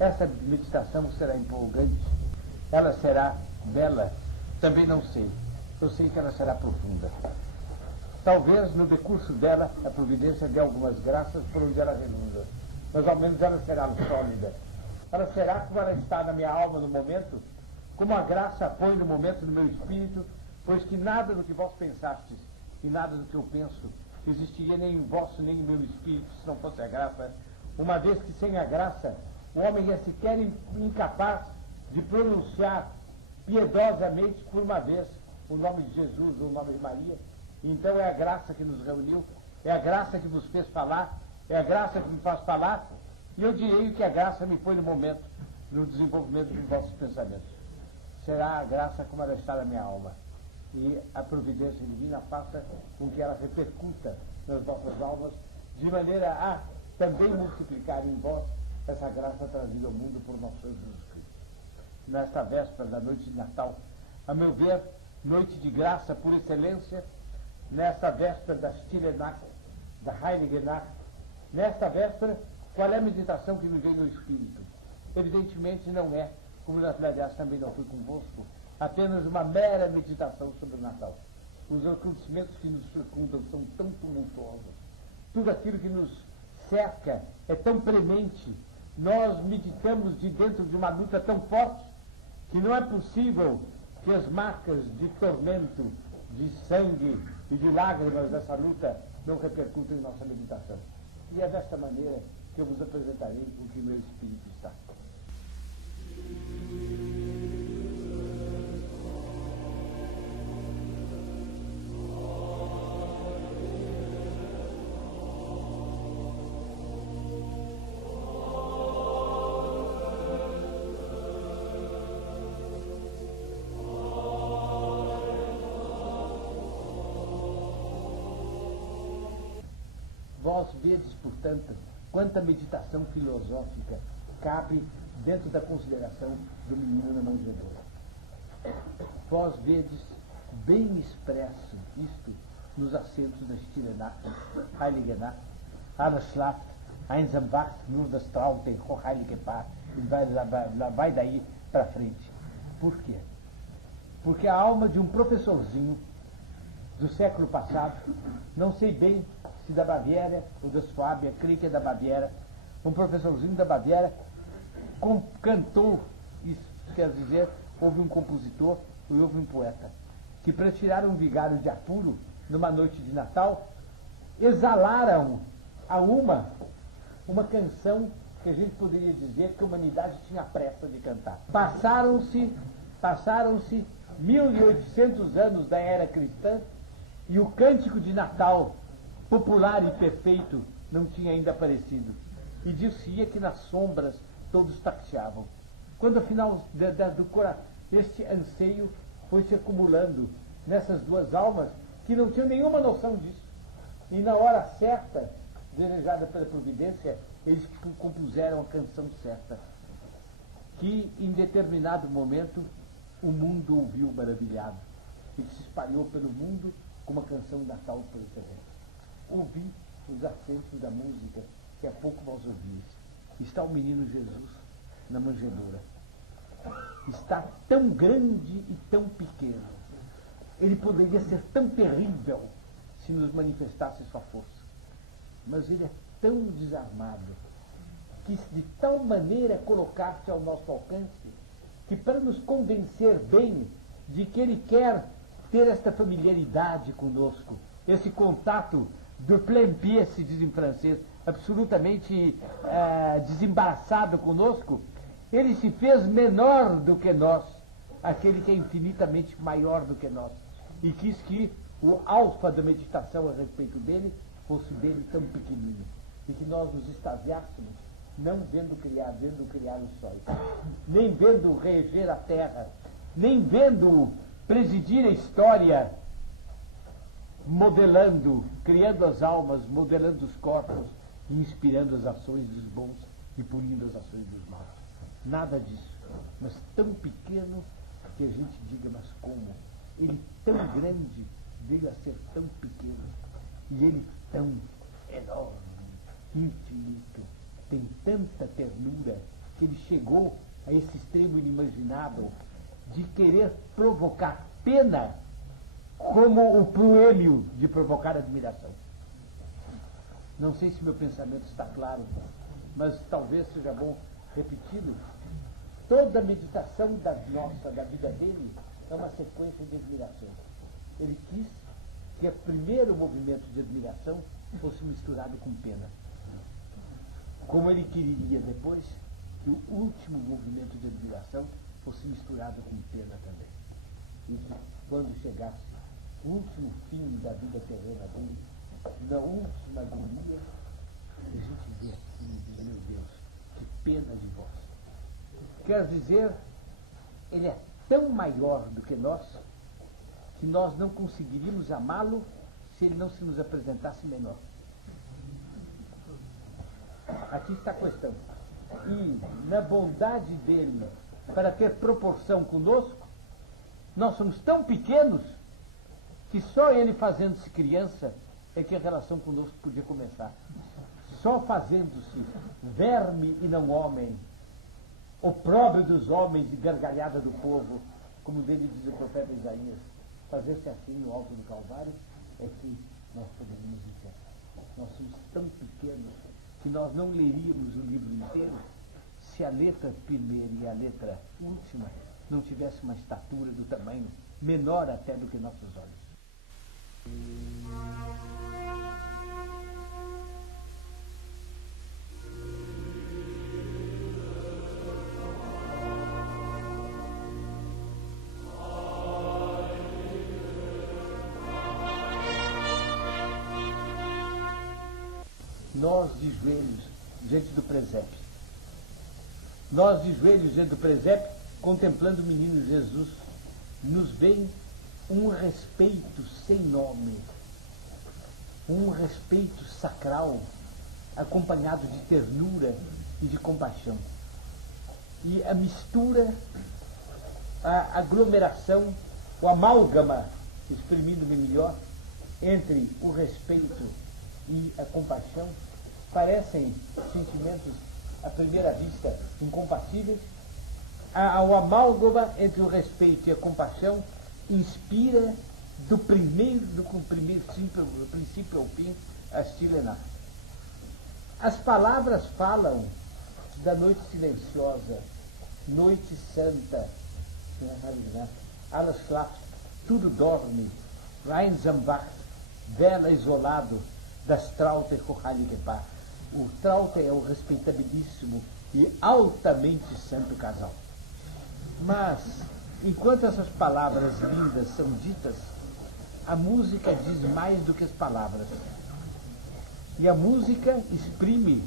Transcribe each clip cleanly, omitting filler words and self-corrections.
Essa meditação será empolgante? Ela será bela? Também não sei. Eu sei que ela será profunda. Talvez no decurso dela a providência dê algumas graças por onde ela redunda, mas ao menos ela será sólida. Ela será como ela está na minha alma no momento, como a graça põe no momento no meu espírito, pois que nada do que vós pensastes e nada do que eu penso existiria nem em vosso nem em meu espírito se não fosse a graça, uma vez que sem a graça o homem é sequer incapaz de pronunciar piedosamente por uma vez o nome de Jesus ou o nome de Maria. Então é a graça que nos reuniu, é a graça que vos fez falar, é a graça que me faz falar, e eu direi que a graça me põe no momento, no desenvolvimento dos vossos pensamentos. Será a graça como ela está na minha alma, e a providência divina faça com que ela repercuta nas vossas almas, de maneira a também multiplicar em vós essa graça trazida ao mundo por nosso Senhor Jesus Cristo. Nesta véspera da noite de Natal, a meu ver, noite de graça por excelência, nesta véspera da Stille Nacht, da Heilige Nacht, nesta véspera, qual é a meditação que me vem no Espírito? Evidentemente não é, como aliás também não fui convosco, apenas uma mera meditação sobre o Natal. Os acontecimentos que nos circundam são tão tumultuosos, tudo aquilo que nos cerca é tão premente, nós meditamos de dentro de uma luta tão forte, que não é possível que as marcas de tormento, de sangue e de lágrimas dessa luta não repercutam em nossa meditação. E é desta maneira que eu vos apresentarei o que meu espírito está. Vós vedes, portanto, quanta meditação filosófica cabe dentro da consideração do menino na manjedoura. Vós vedes bem expresso isto nos assentos da Stille Nacht, Heilige Nacht, Alles schlaft, einsam wacht, nur das Traute, Hochheilige Paar, e vai daí para frente. Por quê? Porque a alma de um professorzinho do século passado, não sei bem se da Baviera ou da Suábia, creio que é da Baviera, um professorzinho da Baviera cantou, isso quer dizer, houve um compositor e houve um poeta, que para tirar um vigário de apuro, numa noite de Natal, exalaram a uma canção que a gente poderia dizer que a humanidade tinha pressa de cantar. Passaram-se 1800 anos da era cristã e o cântico de Natal, popular e perfeito, não tinha ainda aparecido. E dizia que nas sombras todos taxavam. Quando afinal este anseio foi se acumulando nessas duas almas que não tinham nenhuma noção disso. E na hora certa, desejada pela providência, eles compuseram a canção certa, que em determinado momento o mundo ouviu maravilhado e que se espalhou pelo mundo como uma canção de Natal por excelência. Ouvi os acentos da música que há pouco vós ouvis. Está o menino Jesus na manjedoura. Está tão grande e tão pequeno. Ele poderia ser tão terrível se nos manifestasse sua força. Mas ele é tão desarmado, que de tal maneira colocar-se ao nosso alcance, que para nos convencer bem de que ele quer ter esta familiaridade conosco, esse contato de plein pied, se diz em francês, absolutamente desembaraçado conosco, ele se fez menor do que nós, aquele que é infinitamente maior do que nós, e quis que o alfa da meditação a respeito dele fosse dele tão pequenino, e que nós nos extasiássemos, não vendo criar os sóis, nem vendo reger a terra, nem vendo presidir a história, modelando, criando as almas, modelando os corpos e inspirando as ações dos bons e punindo as ações dos maus. Nada disso, mas tão pequeno que a gente diga, mas como? Ele tão grande veio a ser tão pequeno, e ele tão enorme, infinito, tem tanta ternura, que ele chegou a esse extremo inimaginável de querer provocar pena como o proêmio de provocar admiração. Não sei se meu pensamento está claro, mas talvez seja bom repeti-lo. Toda a meditação da vida dele é uma sequência de admirações. Ele quis que o primeiro movimento de admiração fosse misturado com pena. Como ele queria depois que o último movimento de admiração fosse misturado com pena também. E que quando chegasse o último fim da vida terrena dele, na última agonia, a gente vê assim, diz, meu Deus, que pena de vós. Quer dizer, ele é tão maior do que nós não conseguiríamos amá-lo se ele não se nos apresentasse menor. Aqui está a questão. E na bondade dele para ter proporção conosco, nós somos tão pequenos que só ele fazendo-se criança é que a relação conosco podia começar. Só fazendo-se verme e não homem, opróbrio dos homens e gargalhada do povo, como dele diz o profeta Isaías, fazer-se assim no alto do Calvário, é que nós poderíamos dizer. Nós somos tão pequenos que nós não leríamos o livro inteiro se a letra primeira e a letra última não tivesse uma estatura do tamanho menor até do que nossos olhos. Nós de joelhos diante do presépio. Nós de joelhos diante do presépio, contemplando o menino Jesus, nos vem um respeito sem nome, um respeito sacral, acompanhado de ternura e de compaixão. E a mistura, a aglomeração, o amálgama, exprimindo-me melhor, entre o respeito e a compaixão, parecem sentimentos, à primeira vista, incompatíveis. O amálgama entre o respeito e a compaixão inspira do princípio ao fim a Stilenar. As palavras falam da noite silenciosa, noite santa, alles schlaft, tudo dorme, Reinsamwacht, vela isolado, das Traute Hochheiligepaar. O Traute é o respeitabilíssimo e altamente santo casal. Mas, enquanto essas palavras lindas são ditas, a música diz mais do que as palavras. E a música exprime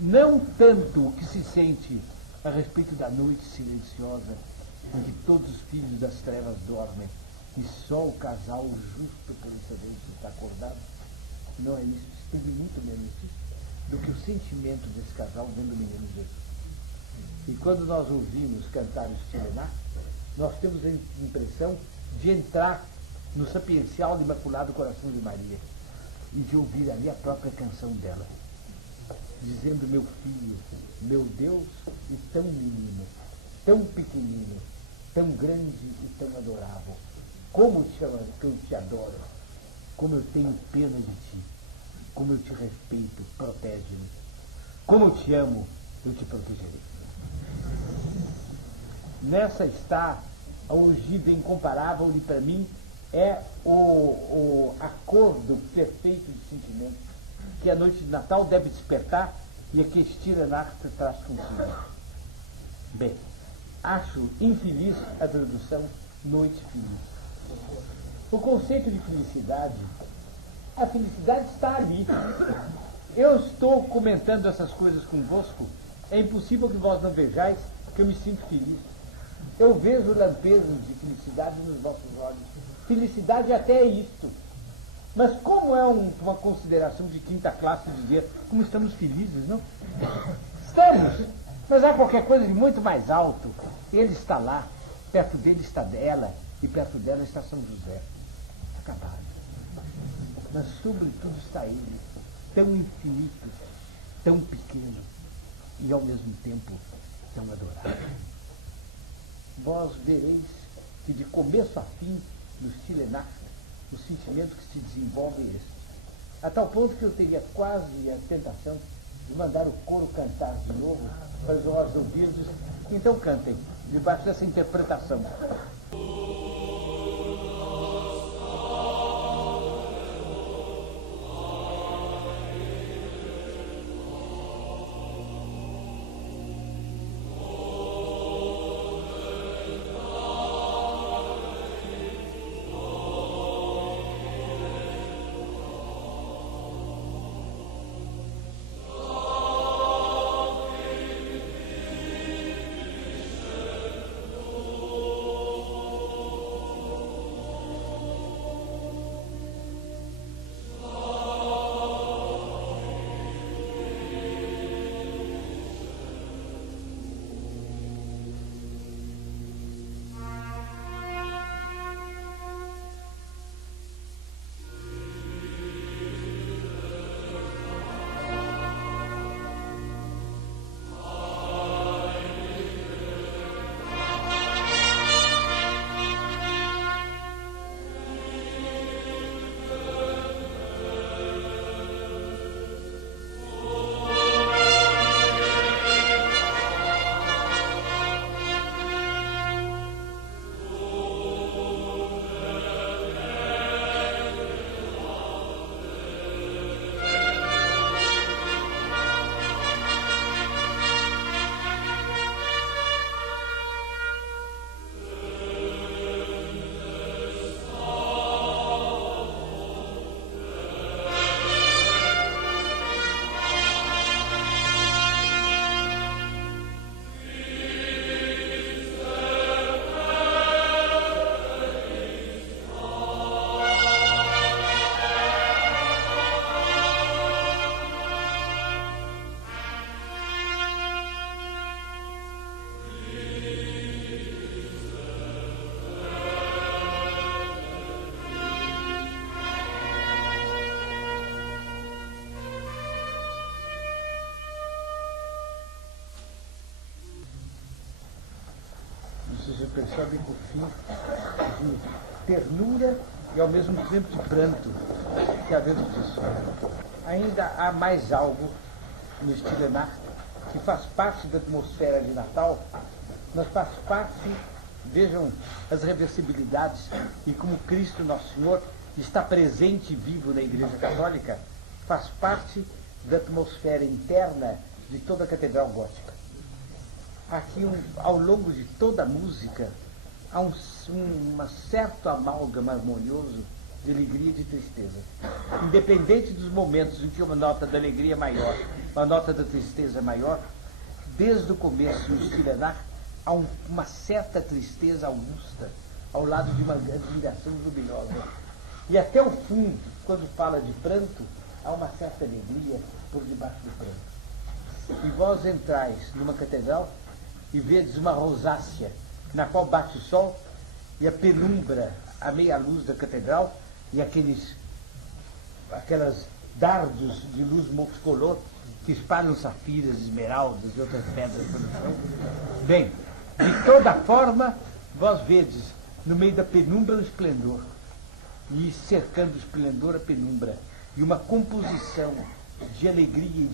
não tanto o que se sente a respeito da noite silenciosa, em que todos os filhos das trevas dormem, e só o casal justo por excelência está acordado. Não é isso, exprime muito menos isso do que o sentimento desse casal vendo o menino Jesus. E quando nós ouvimos cantar o Stilenar, nós temos a impressão de entrar no sapiencial do Imaculado Coração de Maria e de ouvir ali a própria canção dela, dizendo: meu filho, meu Deus, e tão menino, tão pequenino, tão grande e tão adorável, como que eu te adoro, como eu tenho pena de ti, como eu te respeito, protege-me, como eu te amo, eu te protegerei. Nessa está a urgida incomparável e para mim é o acordo perfeito de sentimentos que a noite de Natal deve despertar e a que Stilenar traz consigo. Bem, acho infeliz a tradução noite feliz. O conceito de felicidade, a felicidade está ali. Eu estou comentando essas coisas convosco, é impossível que vós não vejais que eu me sinto feliz. Eu vejo lampejos de felicidade nos vossos olhos. Felicidade até é isto. Mas como é uma consideração de quinta classe dizer como estamos felizes, não? Estamos, mas há qualquer coisa de muito mais alto. Ele está lá, perto dele está ela, e perto dela está São José. Acabado. Mas sobretudo está ele, tão infinito, tão pequeno, e ao mesmo tempo tão adorável. Vós vereis que de começo a fim do Stille Nacht, o sentimento que se desenvolve é este. A tal ponto que eu teria quase a tentação de mandar o coro cantar de novo para os nossos ouvidos. Então cantem, debaixo dessa interpretação. Você percebe o fim de ternura e ao mesmo tempo de pranto que há dentro disso. Ainda há mais algo no Stille Nacht que faz parte da atmosfera de Natal, mas faz parte, vejam as reversibilidades e como Cristo Nosso Senhor está presente e vivo na Igreja Católica, faz parte da atmosfera interna de toda a Catedral Gótica. Aqui, ao longo de toda a música, há um certo amálgama harmonioso de alegria e de tristeza. Independente dos momentos em que uma nota da alegria é maior, uma nota da tristeza é maior, desde o começo, no Stille Nacht, há uma certa tristeza augusta, ao lado de uma admiração jubilosa. E até o fundo, quando fala de pranto, há uma certa alegria por debaixo do pranto. E vós entrais numa catedral e vedes uma rosácea, na qual bate o sol, e a penumbra, a meia luz da catedral, e aquelas dardos de luz multicolor que espalham safiras, esmeraldas e outras pedras pelo chão. Bem, de toda forma, vós vedes, no meio da penumbra, o esplendor, e cercando o esplendor a penumbra, e uma composição de alegria e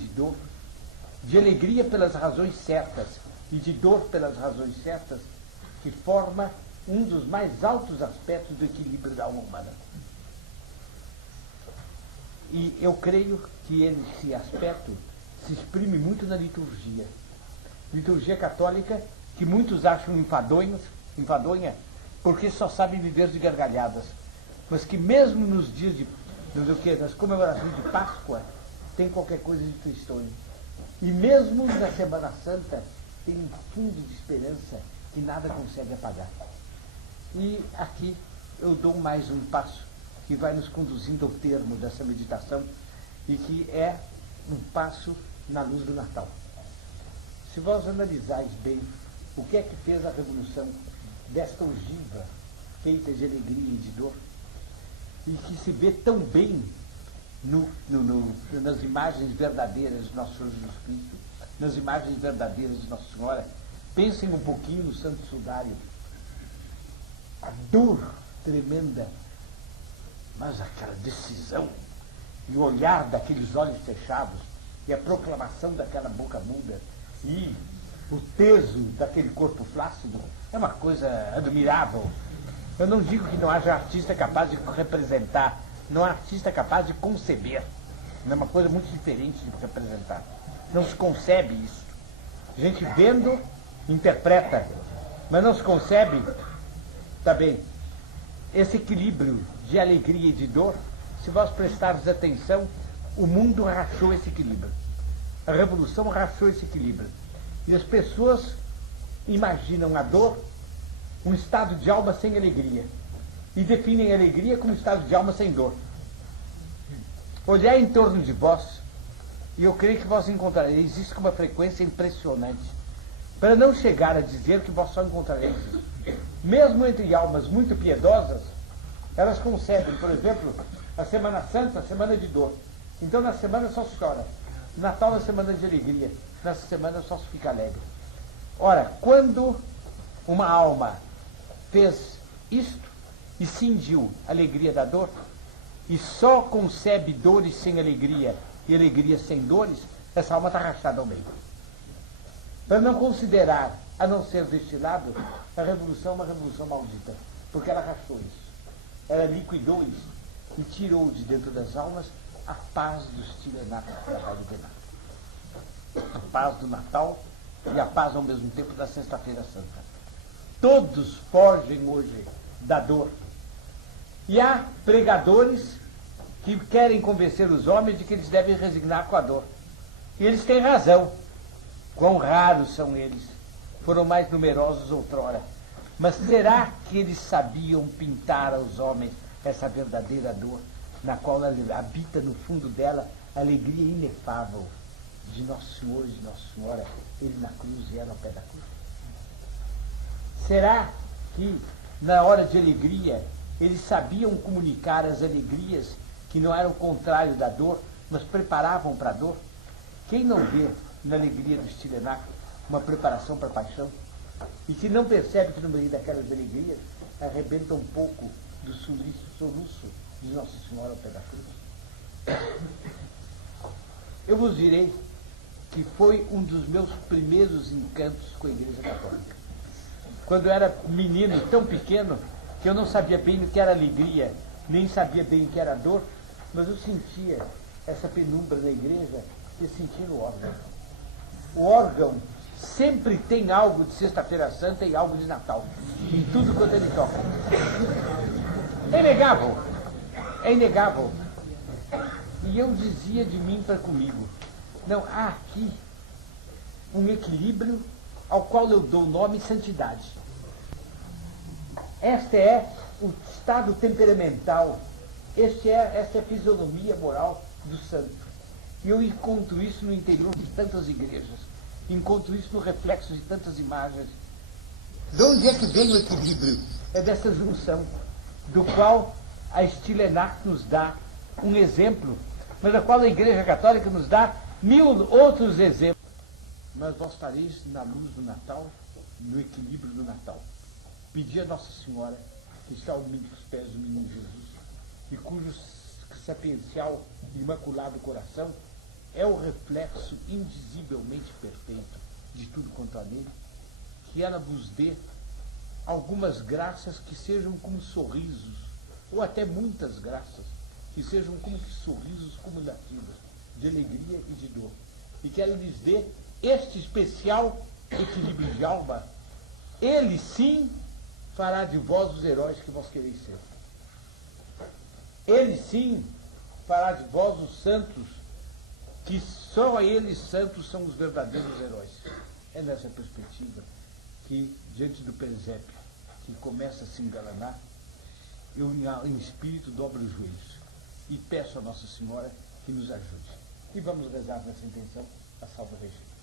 de alegria pelas razões certas, e de dor pelas razões certas, que forma um dos mais altos aspectos do equilíbrio da alma humana. E eu creio que esse aspecto se exprime muito na liturgia. Liturgia católica, que muitos acham enfadonha, porque só sabem viver de gargalhadas. Mas que mesmo nos dias nas comemorações de Páscoa, tem qualquer coisa de tristonho. E mesmo na Semana Santa, tem um fundo de esperança que nada consegue apagar. E aqui eu dou mais um passo que vai nos conduzindo ao termo dessa meditação e que é um passo na luz do Natal. Se vós analisais bem o que é que fez a revolução desta ogiva feita de alegria e de dor, e que se vê tão bem nas imagens verdadeiras de nosso Senhor Jesus Cristo, nas imagens verdadeiras de Nossa Senhora, Pensem um pouquinho no Santo Sudário. A dor tremenda, mas aquela decisão, e o olhar daqueles olhos fechados, e a proclamação daquela boca muda, e o peso daquele corpo flácido, é uma coisa admirável. Eu não digo que não haja artista capaz de representar, não há artista capaz de conceber. Não é uma coisa muito diferente de representar. Não se concebe isso. A gente vendo, interpreta, mas não se concebe, tá bem, esse equilíbrio de alegria e de dor. Se vós prestardes atenção, o mundo rachou esse equilíbrio. A revolução rachou esse equilíbrio. E as pessoas imaginam a dor um estado de alma sem alegria. E definem a alegria como um estado de alma sem dor. Olhar em torno de vós, e eu creio que vós encontrareis, existe uma frequência impressionante. Para não chegar a dizer que vós só encontrareis isso. Mesmo entre almas muito piedosas, elas concebem, por exemplo, a Semana Santa, a semana de dor. Então na semana só se chora. Natal é semana de alegria. Nessa semana só se fica alegre. Ora, quando uma alma fez isto e cingiu a alegria da dor, e só concebe dores sem alegria e alegria sem dores, essa alma está rachada ao meio. Para não considerar, a não ser deste lado, a revolução é uma revolução maldita, porque ela rachou isso. Ela liquidou isso e tirou de dentro das almas a paz dos tilenatos do trabalho de nada. A paz do Natal e a paz ao mesmo tempo da Sexta-feira Santa. Todos fogem hoje da dor. E há pregadores que querem convencer os homens de que eles devem resignar com a dor. E eles têm razão. Quão raros são eles. Foram mais numerosos outrora. Mas será que eles sabiam pintar aos homens essa verdadeira dor, na qual habita no fundo dela a alegria inefável de Nosso Senhor e de Nossa Senhora, ele na cruz e ela ao pé da cruz? Será que, na hora de alegria, eles sabiam comunicar as alegrias que não eram o contrário da dor, mas preparavam para a dor? Quem não vê na alegria do estilenato uma preparação para a paixão? E se não percebe que no meio daquelas alegrias arrebenta um pouco do soluço de Nossa Senhora ao pé da cruz? Eu vos direi que foi um dos meus primeiros encantos com a Igreja Católica. Quando eu era menino, tão pequeno, que eu não sabia bem o que era alegria, nem sabia bem o que era dor, mas eu sentia essa penumbra da igreja e sentia no órgão. O órgão sempre tem algo de Sexta-feira Santa e algo de Natal, em tudo quanto ele toca. É inegável, é inegável. E eu dizia de mim para comigo, não, há aqui um equilíbrio ao qual eu dou o nome santidade. Este é o estado temperamental, esta é a fisionomia moral do santo. E eu encontro isso no interior de tantas igrejas, encontro isso no reflexo de tantas imagens. De onde é que vem o equilíbrio? É dessa junção, do qual a Stilenacht nos dá um exemplo, mas da qual a Igreja Católica nos dá 1000 outros exemplos. Mas vós estareis na luz do Natal, no equilíbrio do Natal. Pedi a Nossa Senhora, que está aos pés do menino Jesus, e cujo sapiencial e imaculado coração é o reflexo indizivelmente perfeito de tudo quanto há nele, que ela vos dê algumas graças que sejam como sorrisos, ou até muitas graças, que sejam como sorrisos cumulativos, de alegria e de dor. E que ela lhes dê este especial equilíbrio de alma. Ele sim fará de vós os heróis que vós quereis ser. Ele sim fará de vós os santos, que só eles santos são os verdadeiros heróis. É nessa perspectiva que, diante do presépio, que começa a se engalanar, eu em espírito dobro os joelhos e peço a Nossa Senhora que nos ajude. E vamos rezar nessa intenção a Salve Regina.